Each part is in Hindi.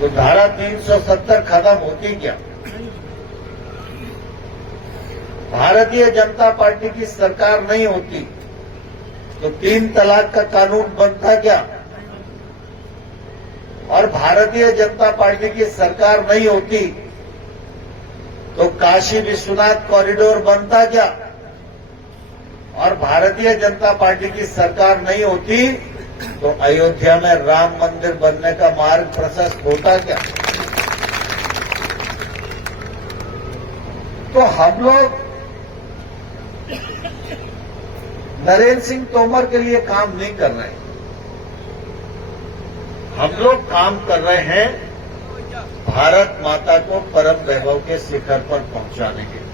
तो धारा 370 खत्म होती क्या? भारतीय जनता पार्टी की सरकार नहीं होती तो 3 तलाक का कानून बनता क्या? और भारतीय जनता पार्टी की सरकार नहीं होती तो काशी विश्वनाथ कॉरिडोर बनता क्या? और भारतीय जनता पार्टी की सरकार नहीं होती तो अयोध्या में राम मंदिर बनने का मार्ग प्रशस्त होता क्या? तो हम लोग नरेंद्र सिंह तोमर के लिए काम नहीं कर रहे हैं, हम लोग काम कर रहे हैं भारत माता को परम वैभव के शिखर पर पहुंचाने के लिए।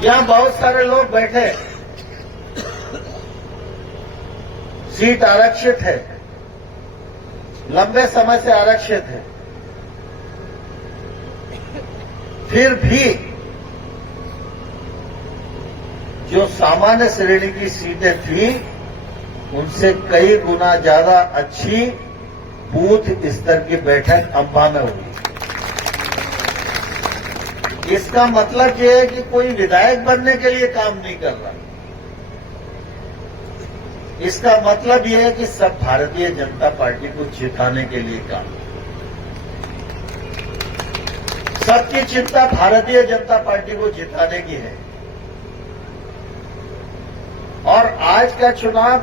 यहां बहुत सारे लोग बैठे, सीट आरक्षित है, लंबे समय से आरक्षित है, फिर भी जो सामान्य श्रेणी की सीटें थी उनसे कई गुना ज्यादा अच्छी बूथ स्तर की बैठक अंबा में हुई। इसका मतलब यह है कि कोई विधायक बनने के लिए काम नहीं कर रहा, इसका मतलब यह है कि सब भारतीय जनता पार्टी को जिताने के लिए काम, सबकी चिंता भारतीय जनता पार्टी को जिताने की है। और आज का चुनाव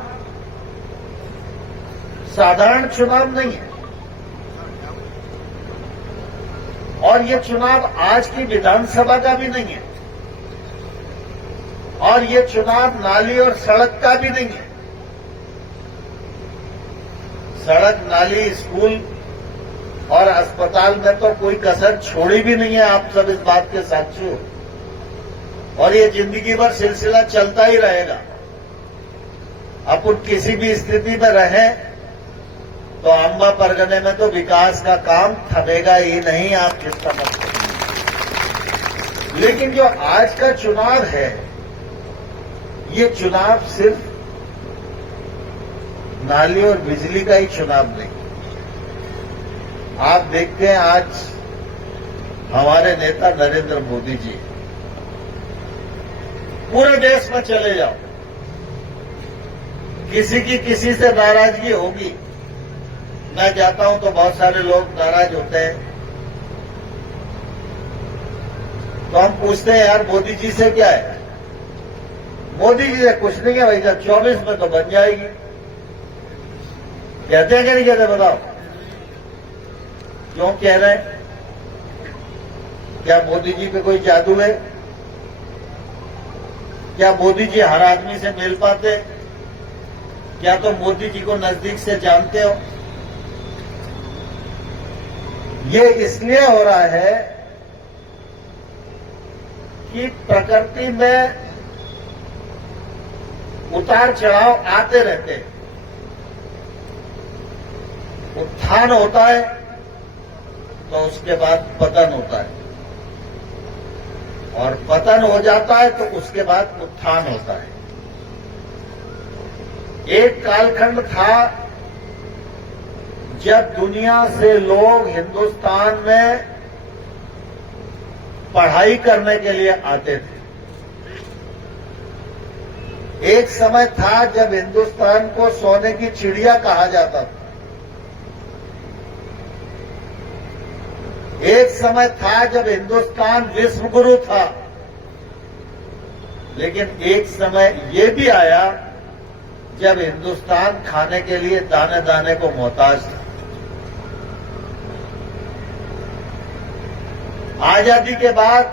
साधारण चुनाव नहीं है, और ये चुनाव आज की विधानसभा का भी नहीं है, और ये चुनाव नाली और सड़क का भी नहीं है। सड़क, नाली, स्कूल और अस्पताल में तो कोई कसर छोड़ी भी नहीं है, आप सब इस बात के साक्षी हो, और ये जिंदगी भर सिलसिला चलता ही रहेगा। अपन किसी भी स्थिति में रहें तो अंबा परगने में तो विकास का काम थमेगा ही नहीं, आप चिंता मत करिए। लेकिन जो आज का चुनाव है, ये चुनाव सिर्फ नाली और बिजली का ही चुनाव नहीं। आप देखते हैं आज हमारे नेता नरेंद्र मोदी जी, पूरे देश में चले जाओ, किसी की किसी से नाराजगी होगी। मैं जाता हूं तो बहुत सारे लोग नाराज होते हैं, तो हम पूछते हैं यार मोदी जी से क्या है? मोदी जी से कुछ नहीं है भाई साहब, 24 में तो बन जाएगी। कहते हैं कि नहीं कहते? बताओ क्यों कह रहे हैं? क्या मोदी जी पे कोई जादू है? क्या मोदी जी हर आदमी से मिल पाते हैं? क्या तो मोदी जी को नजदीक से जानते हो? ये इसलिए हो रहा है कि प्रकृति में उतार चढ़ाव आते रहते हैं। उत्थान होता है तो उसके बाद पतन होता है, और पतन हो जाता है तो उसके बाद उत्थान होता है। एक कालखंड था जब दुनिया से लोग हिंदुस्तान में पढ़ाई करने के लिए आते थे। एक समय था जब हिंदुस्तान को सोने की चिड़िया कहा जाता था। एक समय था जब हिंदुस्तान विश्व गुरु था। लेकिन एक समय ये भी आया जब हिंदुस्तान खाने के लिए दाने दाने को मोहताज था। आजादी के बाद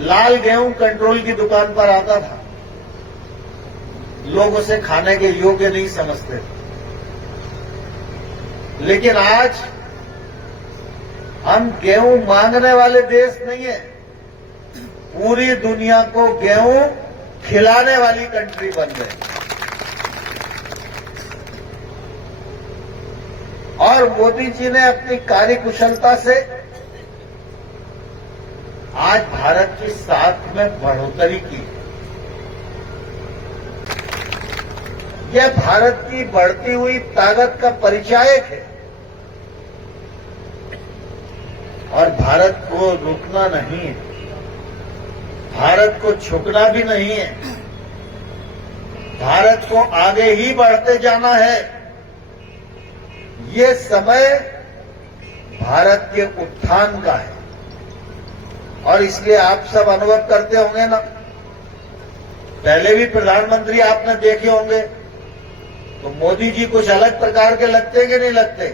लाल गेहूं कंट्रोल की दुकान पर आता था, लोग उसे खाने के योग्य नहीं समझते थे। लेकिन आज हम गेहूं मांगने वाले देश नहीं है, पूरी दुनिया को गेहूं खिलाने वाली कंट्री बन गए। और मोदी जी ने अपनी कार्यकुशलता से आज भारत की साख में बढ़ोतरी की। यह भारत की बढ़ती हुई ताकत का परिचायक है और भारत को रुकना नहीं है, भारत को झुकना भी नहीं है, भारत को आगे ही बढ़ते जाना है। ये समय भारत के उत्थान का है और इसलिए आप सब अनुभव करते होंगे ना, पहले भी प्रधानमंत्री आपने देखे होंगे तो मोदी जी कुछ अलग प्रकार के लगते कि नहीं लगते।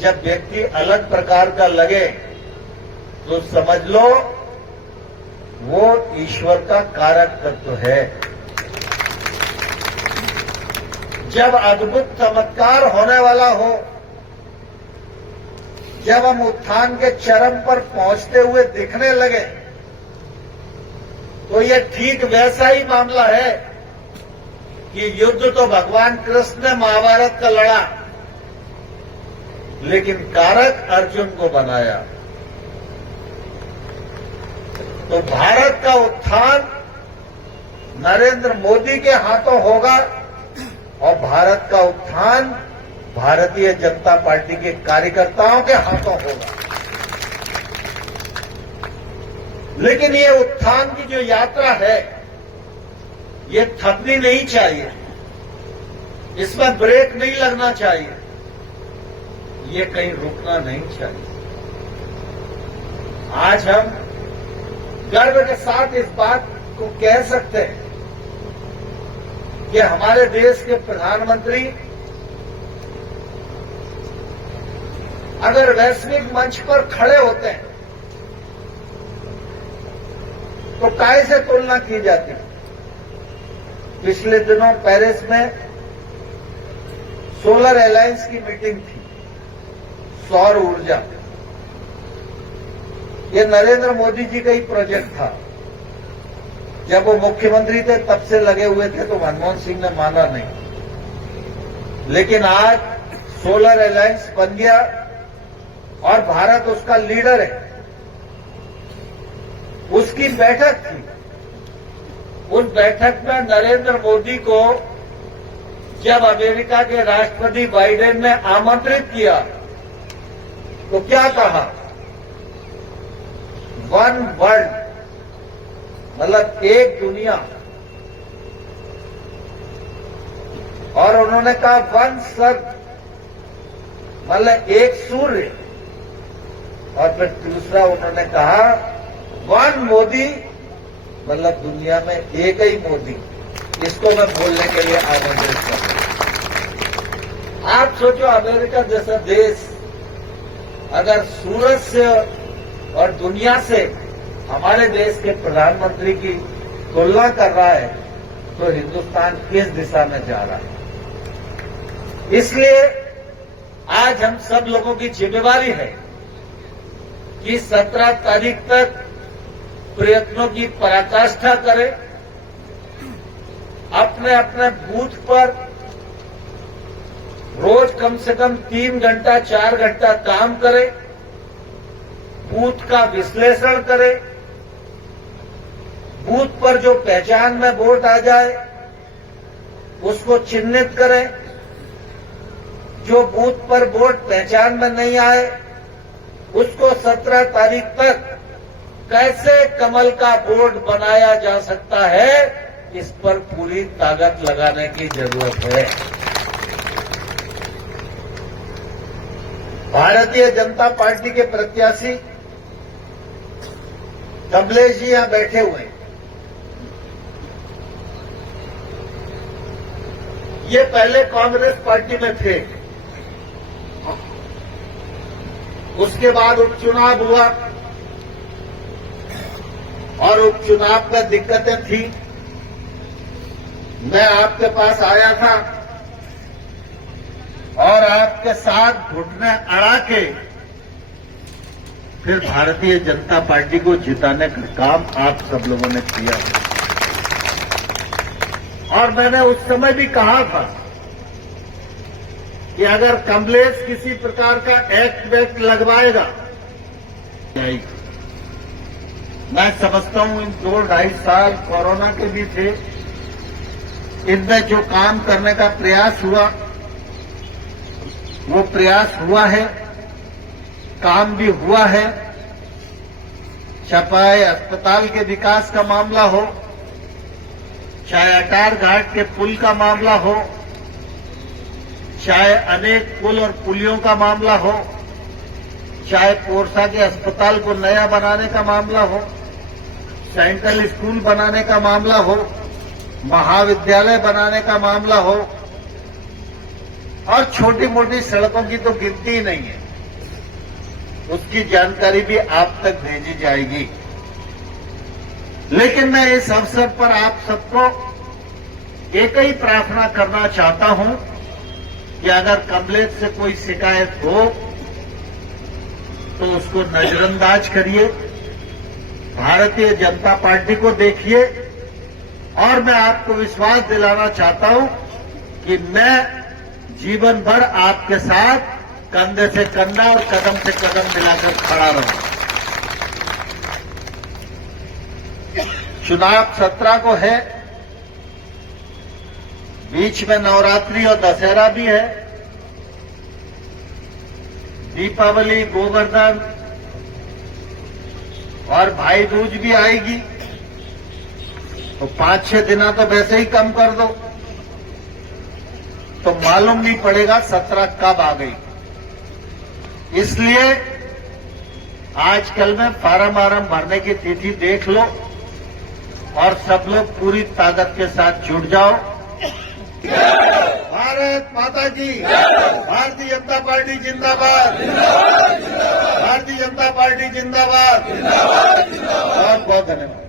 जब व्यक्ति अलग प्रकार का लगे तो समझ लो वो ईश्वर का कारक तत्व है। जब अद्भुत चमत्कार होने वाला हो, जब हम उत्थान के चरम पर पहुंचते हुए दिखने लगे तो ये ठीक वैसा ही मामला है कि युद्ध तो भगवान कृष्ण ने महाभारत का लड़ा, लेकिन कारक अर्जुन को बनाया। तो भारत का उत्थान नरेंद्र मोदी के हाथों होगा और भारत का उत्थान भारतीय जनता पार्टी के कार्यकर्ताओं के हाथों होगा। लेकिन ये उत्थान की जो यात्रा है ये थकनी नहीं चाहिए, इसमें ब्रेक नहीं लगना चाहिए, ये कहीं रुकना नहीं चाहिए। आज हम गर्व के साथ इस बात को कह सकते हैं कि हमारे देश के प्रधानमंत्री अगर वैश्विक मंच पर खड़े होते हैं तो काहे से तुलना की जाती है। पिछले दिनों पेरिस में सोलर अलायंस की मीटिंग थी, सौर ऊर्जा। ये नरेंद्र मोदी जी का ही प्रोजेक्ट था। जब वो मुख्यमंत्री थे तब से लगे हुए थे तो मनमोहन सिंह ने माना नहीं, लेकिन आज सोलर अलायंस बन गया और भारत उसका लीडर है। उसकी बैठक थी, उस बैठक में नरेंद्र मोदी को जब अमेरिका के राष्ट्रपति बाइडेन ने आमंत्रित किया तो क्या कहा, वन वर्ल्ड, मतलब एक दुनिया, और उन्होंने कहा वन सन, मतलब एक सूर्य, और फिर दूसरा उन्होंने कहा वन मोदी, मतलब दुनिया में एक ही मोदी। इसको मैं बोलने के लिए आमंत्रित करता हूं। आप सोचो अमेरिका जैसा देश अगर सूरज से और दुनिया से हमारे देश के प्रधानमंत्री की तुलना कर रहा है तो हिंदुस्तान किस दिशा में जा रहा है। इसलिए आज हम सब लोगों की जिम्मेवारी है कि 17 तारीख तक प्रयत्नों की पराकाष्ठा करें, अपने अपने बूथ पर रोज कम से कम 3 घंटा 4 घंटा काम करें, बूथ का विश्लेषण करें, बूथ पर जो पहचान में वोट आ जाए उसको चिन्हित करें, जो बूथ पर वोट पहचान में नहीं आए उसको 17 तारीख तक कैसे कमल का बोर्ड बनाया जा सकता है, इस पर पूरी ताकत लगाने की जरूरत है। भारतीय जनता पार्टी के प्रत्याशी कमलेश जी यहां बैठे हुए हैं। ये पहले कांग्रेस पार्टी में थे, उसके बाद उपचुनाव हुआ और उपचुनाव में दिक्कतें थी। मैं आपके पास आया था और आपके साथ घुटने अड़ा के फिर भारतीय जनता पार्टी को जिताने का काम आप सब लोगों ने किया। और मैंने उस समय भी कहा था कि अगर कमलेश किसी प्रकार का एक्ट वैक्ट लगवाएगा, मैं समझता हूं इन 2-2.5 साल कोरोना के भी थे, इनमें जो काम करने का प्रयास हुआ वो प्रयास हुआ है, काम भी हुआ है। चाहे अस्पताल के विकास का मामला हो, चाहे अटार घाट के पुल का मामला हो, चाहे अनेक पुल और पुलियों का मामला हो, चाहे पोरसा के अस्पताल को नया बनाने का मामला हो, सेंट्रल स्कूल बनाने का मामला हो, महाविद्यालय बनाने का मामला हो, और छोटी मोटी सड़कों की तो गिनती ही नहीं है, उसकी जानकारी भी आप तक भेजी जाएगी। लेकिन मैं इस अवसर पर आप सबको एक ही प्रार्थना करना चाहता हूं कि अगर कमलेश से कोई शिकायत हो तो उसको नजरअंदाज करिए, भारतीय जनता पार्टी को देखिए, और मैं आपको विश्वास दिलाना चाहता हूं कि मैं जीवन भर आपके साथ कंधे से कंधा और कदम से कदम मिलाकर खड़ा रहूं। चुनाव 17 को है, बीच में नवरात्रि और दशहरा भी है, दीपावली, गोवर्धन और भाई दूज भी आएगी, तो 5-6 दिना तो वैसे ही कम कर दो, तो मालूम नहीं पड़ेगा 17 कब आ गई। इसलिए आजकल में फार्म वारम भरने की तिथि देख लो और सब लोग पूरी ताकत के साथ जुट जाओ। भारत माता की, भारतीय जनता पार्टी जिंदाबाद, भारतीय जनता पार्टी जिंदाबाद। बहुत बहुत धन्यवाद।